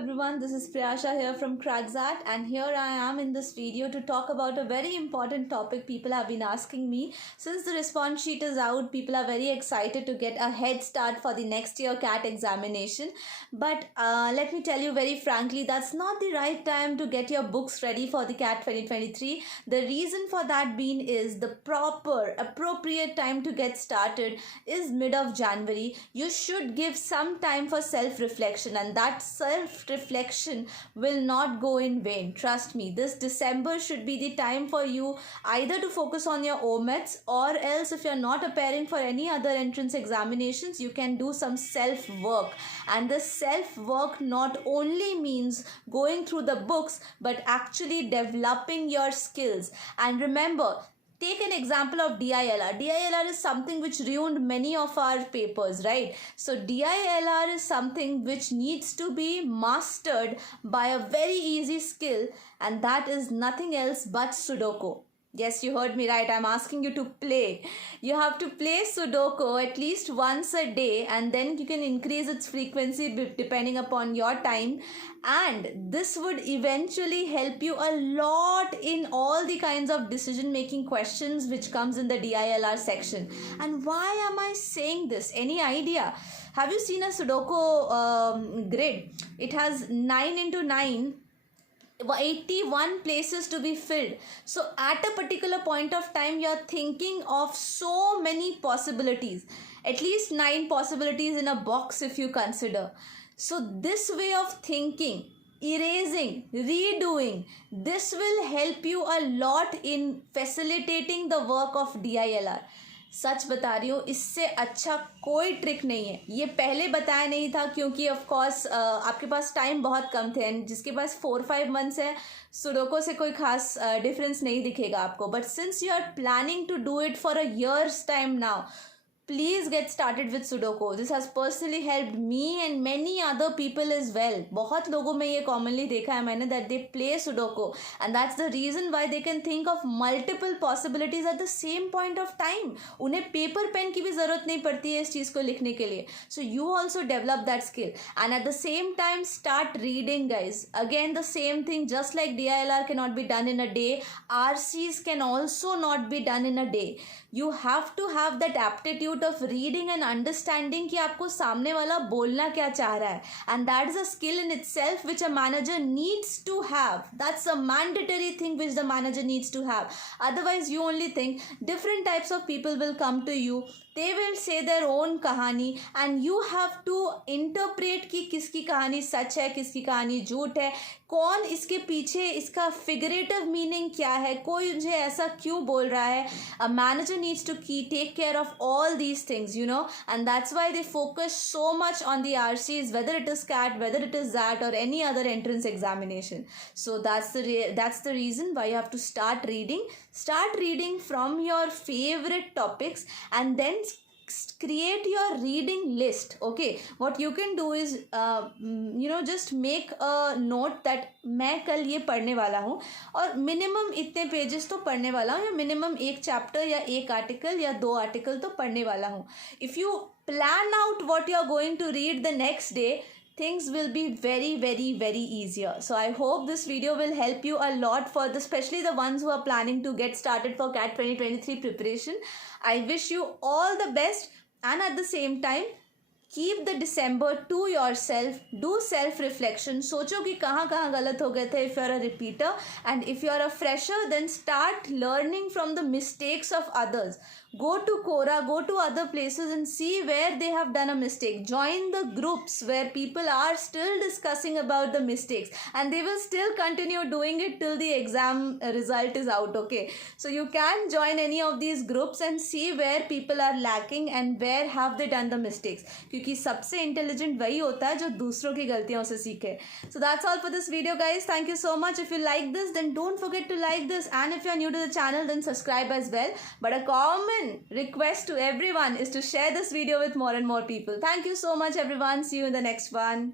everyone, this is Priyasha here from Crackzat, and here I am in this video to talk about a very important topic people have been asking me. Since the response sheet is out, people are very excited to get a head start for the next year CAT examination. But let me tell you very frankly, that's not the right time to get your books ready for the CAT 2023. The reason for that being is the proper, appropriate time to get started is mid of January. You should give some time for self-reflection, and that self-reflection will not go in vain. Trust me, this December should be the time for you either to focus on your OMETs, or else if you're not preparing for any other entrance examinations, you can do some self-work. And the self-work not only means going through the books, but actually developing your skills. And remember, take an example of DILR. DILR is something which ruined many of our papers, right? So DILR is something which needs to be mastered by a very easy skill, and that is nothing else but Sudoku. Yes, you heard me right. I'm asking you to play. You have to play Sudoku at least once a day, and then you can increase its frequency depending upon your time. And this would eventually help you a lot in all the kinds of decision-making questions which comes in the DILR section. And why am I saying this? Any idea? Have you seen a Sudoku grid? It has 9 into 9. 81 places to be filled. So at a particular point of time, you're thinking of so many possibilities, at least 9 possibilities in a box if you consider. So this way of thinking, erasing, redoing, this will help you a lot in facilitating the work of DILR. सच बता रही हूँ, इससे अच्छा कोई trick नहीं है. ये पहले बताया नहीं था क्योंकि ऑफ कोर्स आपके पास टाइम बहुत कम थे, एंड जिसके पास 4-5 मंथ्स है, सुडोको से कोई खास डिफरेंस नहीं दिखेगा आपको. But since you are planning to do it for a year's time now, please get started with Sudoku. This has personally helped me and many other people as well. बहुत लोगों में ये commonly देखा है मैंने, that they play Sudoku, and that's the reason why they can think of multiple possibilities at the same point of time. उन्हें paper pen की भी ज़रूरत नहीं पड़ती है इस चीज़ को लिखने के लिए. So you also develop that skill, and at the same time start reading, guys. Again the same thing, just like DILR cannot be done in a day, RCs can also not be done in a day. You have to have that aptitude of reading and understanding कि आपको सामने वाला बोलना क्या चाह रहा है, and that is a skill in itself which a manager needs to have. That's a mandatory thing which the manager needs to have. Otherwise you only think different types of people will come to you, they will say their own कहानी, and you have to interpret कि किसकी कहानी सच है, किसकी कहानी झूठ है, कौन इसके पीछे, इसका figurative meaning क्या है, कोई मुझे ऐसा क्यों बोल रहा है. A manager needs to take care of all these things, you know, and that's why they focus so much on the RCs, whether it is CAT, whether it is ZAT, or any other entrance examination. So that's the reason why you have to start reading. Start reading from your favorite topics, and then create your reading list. Okay, what you can do is just make a note that मैं कल ये पढ़ने वाला हूँ, और minimum इतने pages तो पढ़ने वाला हूँ, या मिनिमम एक चैप्टर या एक आर्टिकल या 2 आर्टिकल तो पढ़ने वाला हूँ. If you plan out what you are going to read the next day, things will be very, very, very easier. So I hope this video will help you a lot, for especially the ones who are planning to get started for CAT 2023 preparation. I wish you all the best, and at the same time keep the December to yourself. Do self-reflection. सोचो कि कहाँ कहाँ गलत हो गए थे if you are a repeater, and if you are a fresher, then start learning from the mistakes of others. Go to Quora, go to other places and see where they have done a mistake. Join the groups where people are still discussing about the mistakes, and they will still continue doing it till the exam result is out. Okay, so you can join any of these groups and see where people are lacking and where have they done the mistakes, क्योंकि सबसे intelligent वही होता है जो दूसरों की गलतियों से सीखे. So that's all for this video, guys. Thank you so much. If you like this, then don't forget to like this, and if you are new to the channel, then subscribe as well. But a common request to everyone is to share this video with more and more people. Thank you so much, everyone. See you in the next one.